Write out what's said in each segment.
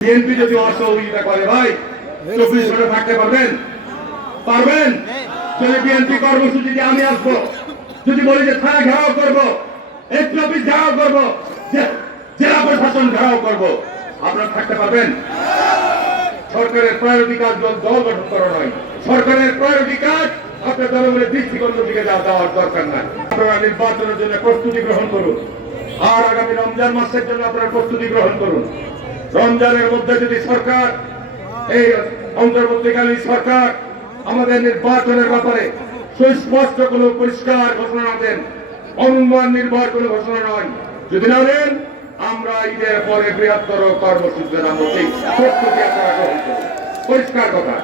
BNP যদি অসহযোগিতা করে ভাই 24 ঘন্টা থাকতে পারবেন যদি বিএনপি কর্মসূচিতে আমি আসবো, যদি বলি যে থানা ঘেরাও করবো, এসপি অফিস ঘেরাও করবো, জেলা প্রশাসন ঘেরাও করবো, আপনারা থাকতে পারবেন? সরকারের প্রায়োরিটি কাজ দল গঠন করা নয়, সরকারের প্রায়োরিটি কাজ আপনার জনগণের দৃষ্টিকোণ দিকে দেওয়ার দরকার নাই। আপনারা নির্বাচনের জন্য প্রস্তুতি গ্রহণ করুন, আর আগামী রমজান মাসের জন্য আপনারা প্রস্তুতি গ্রহণ করুন। রমজানের মধ্যে যদি সরকার, এই অন্তর্বর্তীকালীন সরকার আমাদের নির্বাচনের ব্যাপারে সুস্পষ্ট কোনো পরিষ্কার ঘোষণা না দেন, অনুমান নির্ভর কোনো ঘোষণা নয়, যদি না দেন আমরা ঈদের পরে বৃহত্তর কর্মসূচিতে নামবো। সেই প্রস্তুতি আপনারা গ্রহণ করুন। পরিষ্কার কথা,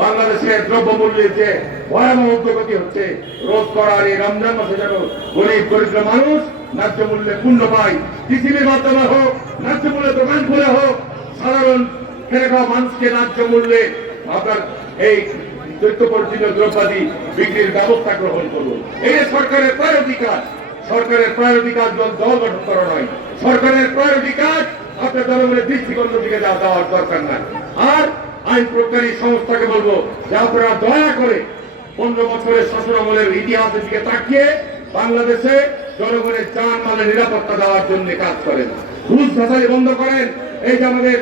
বাংলাদেশের দ্রব্যমূল্যের যে ভয়াবহ অগ্রগতি হচ্ছে, রোধ করার এই রমজান মাসে যেন গরিব দরিদ্র মানুষ ন্যায্য মূল্যে পণ্য পায়, পৃথিবীর মাধ্যমে হোক, ন্যায্য মূল্যে দোকান খুলে হোক, সাধারণ খেলে খাওয়া মানুষকে ন্যায্য মূল্যে আপনার এই দৈত্যপরিচিত দ্রব্যাদি বিক্রির ব্যবস্থা গ্রহণ করুন। এই সরকারের প্রায়োরিটি কাজ, সরকারের প্রায়োরিটি কাজ দল গঠন করা নয়, সরকারের প্রায়োরিটি কাজ আপনার জনগণের দৃষ্টিকোণ দিকে দেওয়ার দরকার নাই। আর আইন প্রজ্ঞানী সংস্থাকে বলবো যে আপনারা দয়া করে 15 বছরের শাসন আমলের ইতিহাসের দিকে তাকিয়ে বাংলাদেশে জনগণের জান মালের নিরাপত্তা দেওয়ার জন্য কাজ করেন, ঘুষ ঝাঁসাই বন্ধ করেন। এই যে আমাদের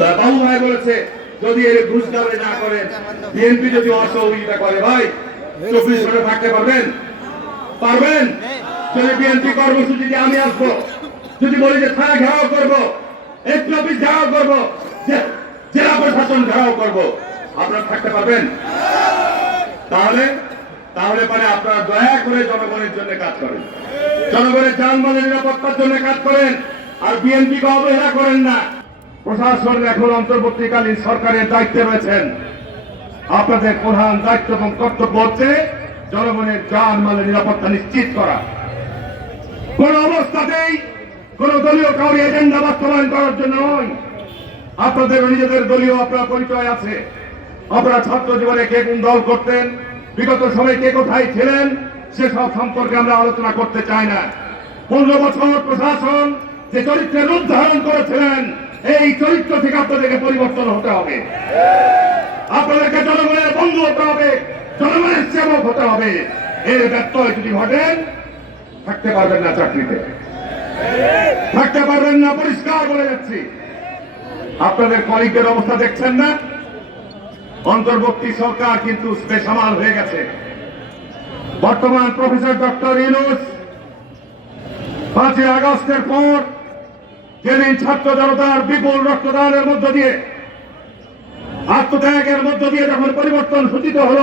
বাবু ভাই বলেছে, যদি এর ঘুষ দাবি না করেন, বিএনপি যদি অসহযোগিতা করে ভাই 24 ঘন্টা থাকতে পারবেন যদি বিএনপি কর্মসূচিতে আমি আসবো, যদি বলি যে থানা ঘেরাও করবো, এসপি অফিস ঘেরাও করবো, জেলা প্রশাসন ঘেরাও করবো, আপনারা থাকতে পারবেন? তাহলে পরে আপনারা দয়া করে জনগণের জন্য কাজ করেন, জনগণের জানমালের নিরাপত্তার জন্য কাজ করেন, আর বিএনপিকে অবহেলা করেন না। প্রশাসন এখন অন্তর্বর্তীকালীন সরকারের দায়িত্বে রয়েছেন, আপনাদের প্রধান দায়িত্ব এবং কর্তব্য হচ্ছে জনগণের জানমালের নিরাপত্তা নিশ্চিত করা। কোন অবস্থাতেই কোন দলীয় কাউরি এজেন্ডা বাস্তবায়ন করার জন্য নয়। আপনাদের নিজেদের দলীয় আপনার পরিচয় আছে, আপনারা ছাত্র জীবনে কে কোন দল করতেন, বিগত সময় কে কোথায় ছিলেন, সেসব সম্পর্কে আমরা আলোচনা করতে চাই না। 15 বছর প্রশাসন যে চরিত্রের রূপ ধারণ করেছিলেন, এই চরিত্র থেকে আপনাদেরকে পরিবর্তন হতে হবে। আপনাদেরকে জনগণের বন্ধু হতে হবে, জনগণের সেবক হতে হবে। এর ব্যত্যয় যদি ঘটেন, থাকতে পারবেন না চাকরিতে, থাকতে পারবেন না। পরিষ্কার বলে যাচ্ছি, আপনাদের কলিগের অবস্থা দেখছেন না? অন্তর্বর্তী সরকার কিন্তু বেসামাল হয়ে গেছে। বর্তমান প্রফেসর ডক্টর ইউনূস 5 আগস্টের পর যেদিন ছাত্র জনতার বিপুল রক্তদানের মধ্য দিয়ে, আত্মত্যাগের মধ্য দিয়ে যখন পরিবর্তন সূচিত হল,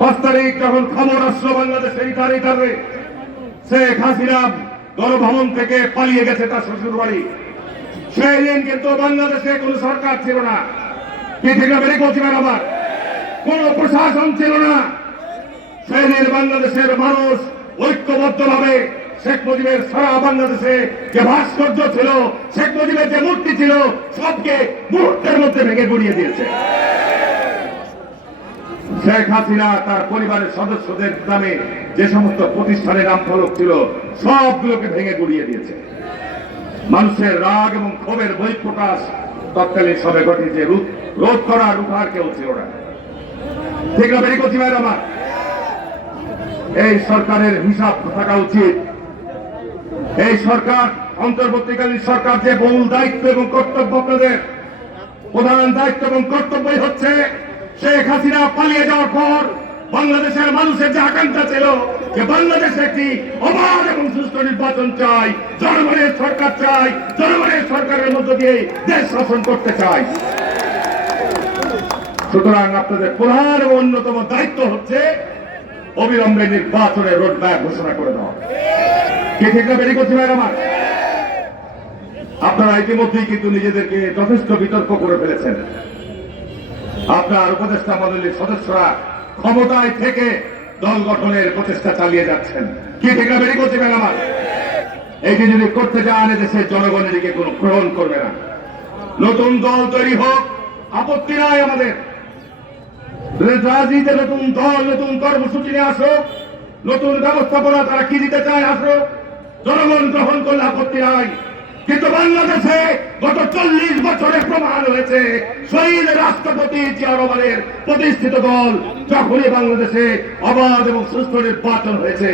5 তারিখ যখন খবর আসলো বাংলাদেশের ইটারে শেখ হাসিনা গণভবন থেকে পালিয়ে গেছে তার শ্বশুর বাড়ি, সেই দিন কিন্তু বাংলাদেশে কোন সরকার ছিল না। কি ঠিক না? বেড়ে বলছিলেন আমার, কোন প্রশাসন ছিল না। সেই দিন বাংলাদেশের মানুষ ঐক্যবদ্ধ ভাবে শেখ মুজিবের সারা বাংলাদেশে যে ভাস্কর্য ছিল, শেখ মুজিবের যে মূর্তি ছিল, সবকে মুহূর্তের মধ্যে ভেঙে গুড়িয়ে দিয়েছে। শেখ হাসিনা তার পরিবারের সদস্যদের নামে যে সমস্ত প্রতিষ্ঠানের নাম ফলক ছিল, সবগুলোকে ভেঙে গুড়িয়ে দিয়েছে। মানুষের রাগ এবং ক্ষোভের বহিঃপ্রকাশ তৎকালীন সবে ঘটিয়েছে। রোধ করা রুখার কেউ ছিল না। ঠিক না? বেরি করছি ভাই আমার, এই সরকারের হিসাব থাকা উচিত। এই সরকার, অন্তর্বর্তীকালীন সরকার যে বহুল দায়িত্ব এবং কর্তব্য, আপনাদের প্রধান দায়িত্ব এবং কর্তব্যই হচ্ছে শেখ হাসিনা পালিয়ে যাওয়ার পর বাংলাদেশের মানুষের যে আকাঙ্ক্ষা ছিল যে বাংলাদেশে একটি অবাধ এবং সুষ্ঠু নির্বাচন চাই, জনগণের সরকার চাই, জনগণের সরকারের মধ্য দিয়ে দেশ শাসন করতে চাই। সুতরাং আপনাদের প্রধান এবং অন্যতম দায়িত্ব হচ্ছে অবিলম্বে নির্বাচনের রোডম্যাপ ঘোষণা করে দেওয়া। কি ঠিক না? বেরিয়ে করছি ভাই আমার, আপনারা ইতিমধ্যেই কিন্তু নিজেদেরকে যথেষ্ট বিতর্ক করে ফেলেছেন। আপনার উপদেষ্টা মণ্ডলীর সদস্যরা ক্ষমতায় থেকে দল গঠনের প্রচেষ্টা চালিয়ে যাচ্ছেন। কি ঠিক না? বেরিয়ে করছি ভাই আমার, এইটি যদি করতে চান দেশের জনগণ এদিকে কোনো গ্রহণ করবে না। নতুন দল তৈরি হোক, আপত্তি নাই আমাদের। রাজনীতিতে নতুন দল, নতুন কর্মসূচি নিয়ে আসুক, নতুন ব্যবস্থাপনা তারা কি দিতে চায় আসুক, জনগণ গ্রহণ করলে আপত্তি নাই। কিন্তু বাংলাদেশে গত 40 বছরে প্রমাণ হয়েছে শহীদ রাষ্ট্রপতি জিয়া রহমানের প্রতিষ্ঠিত দল যখনই বাংলাদেশে অবাধ এবং সুস্থ নির্বাচন হয়েছে,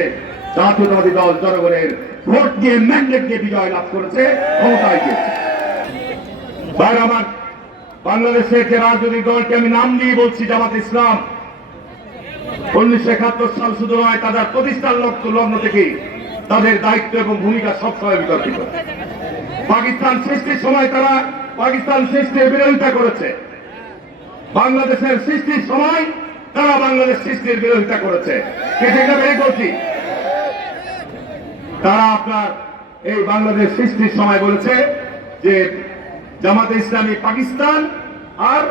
জাতীয়তাবাদী দল জনগণের ভোট দিয়ে ম্যান্ডেট দিয়ে বিজয় লাভ করেছে, ক্ষমতায় গিয়েছে। ভাই আমার, বাংলাদেশের যে রাজনৈতিক দলটি আমি নাম দিয়ে বলছি, জামাত ইসলাম, 1971 সাল শুধু নয়, তাদের প্রতিষ্ঠান লগ্ন থেকেই তাদের দায়িত্ব এবং ভূমিকা সবসময় বিতর্কিত। পাকিস্তান সৃষ্টির সময় তারা পাকিস্তান সৃষ্টির বিরোধিতা করেছে, বাংলাদেশের সৃষ্টির সময় তারা বাংলাদেশ সৃষ্টির বিরোধিতা করেছে। বলছি, তারা আপনার এই বাংলাদেশ সৃষ্টির সময় বলেছে যে জামাতে ইসলামী পাকিস্তান আর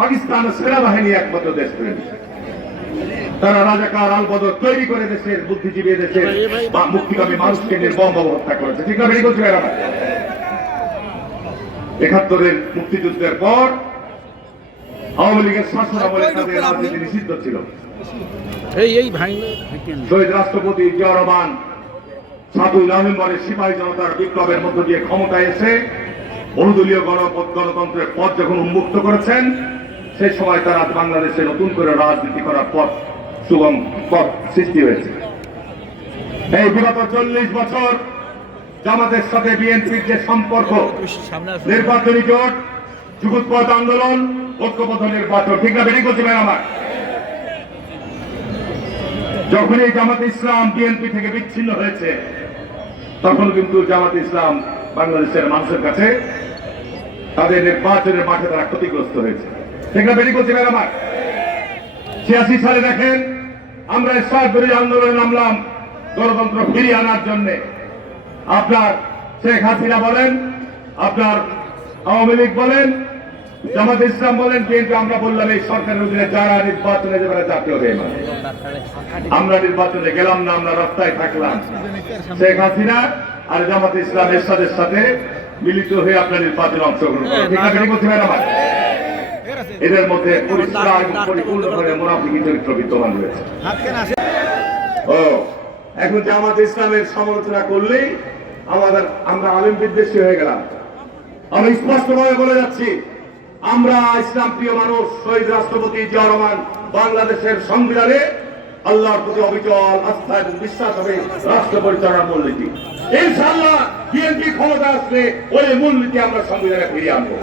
পাকিস্তান সেনাবাহিনী একমাত্র দেশ প্রেমী। তারা রাজাকার আলবদর তৈরি করে দেশের বুদ্ধিজীবী, দেশের মুক্তিকামী মানুষকে নির্মমভাবে হত্যা করেছে। ঠিক না? বেরিয়ে বলছি 71-এর মুক্তিযুদ্ধের পর আওয়ামী লীগের শাসন আমলে তাদের রাজনীতি নিষিদ্ধ ছিল। শহীদ রাষ্ট্রপতি জিয়া রহমান 7 নভেম্বরের সিপাহী জনতার বিপ্লবের মধ্য দিয়ে ক্ষমতায় এসে বহুদলীয় গণতন্ত্রের পথ যখন উন্মুক্ত করেছেন, সেই সময় তারা বাংলাদেশে নতুন করে রাজনীতি করার পথ সুগম পথ সৃষ্টি হয়েছে। এই বিগত 40 বছর জামাতের সাথে বিএনপির যে সম্পর্ক, নির্বাচনী জোট, যুগপথ আন্দোলন, ঐক্যবদ্ধ নির্বাচন, ঠিক না? বেরিয়ে বলছি আমার, যখন এই জামাত ইসলাম বিএনপি থেকে বিচ্ছিন্ন হয়েছে, তখন কিন্তু জামাত ইসলাম বাংলাদেশের মানুষের কাছে তাদের নির্বাচনের মাঠে তারা ক্ষতিগ্রস্ত হয়েছে। ঠিক না? বেরিয়ে বলছি আমার, 86 সালে দেখেন আমরা সব বিরোধী আন্দোলনে নামলাম গণতন্ত্র ফিরিয়ে আনার জন্য। আপনার শেখ হাসিনা বলেন, আপনার আওয়ামী লীগ বলেন, জামাত ইসলাম বলেন, কিন্তু আমরা বললাম এই সরকারের অধীনে যারা নির্বাচনে যাবে জাতীয় হয়ে মানে আমরা নির্বাচনে গেলাম না, আমরা রাস্তায় থাকলাম। শেখ হাসিনা আর জামাত ইসলাম এরশাদের সাথে মিলিত হয়ে আপনার নির্বাচনে অংশগ্রহণ করে। ঠিক আছে? বলছি ম্যাডাম, এদের মধ্যে পরিষ্কার এবং পরিপূর্ণভাবে মুনাফিকি চরিত্র বিদ্যমান রয়েছে। এখন জামাত ইসলামের সমালোচনা করলেই আমরা আলেম বিদ্বেষী হয়ে গেলাম। আমি স্পষ্টভাবে বলে যাচ্ছি, আমরা ইসলাম প্রিয় মানুষ, শহীদ রাষ্ট্রপতি জিয়া রহমান বাংলাদেশের সংবিধানে আল্লাহর প্রতি অবিচল আস্থা এবং বিশ্বাস হবে রাষ্ট্র পরিচালনার মূলনীতি। ইনশাআল্লাহ বিএনপি ক্ষমতা আসলে ওই মূলনীতি আমরা সংবিধানে ফিরিয়ে আনবো।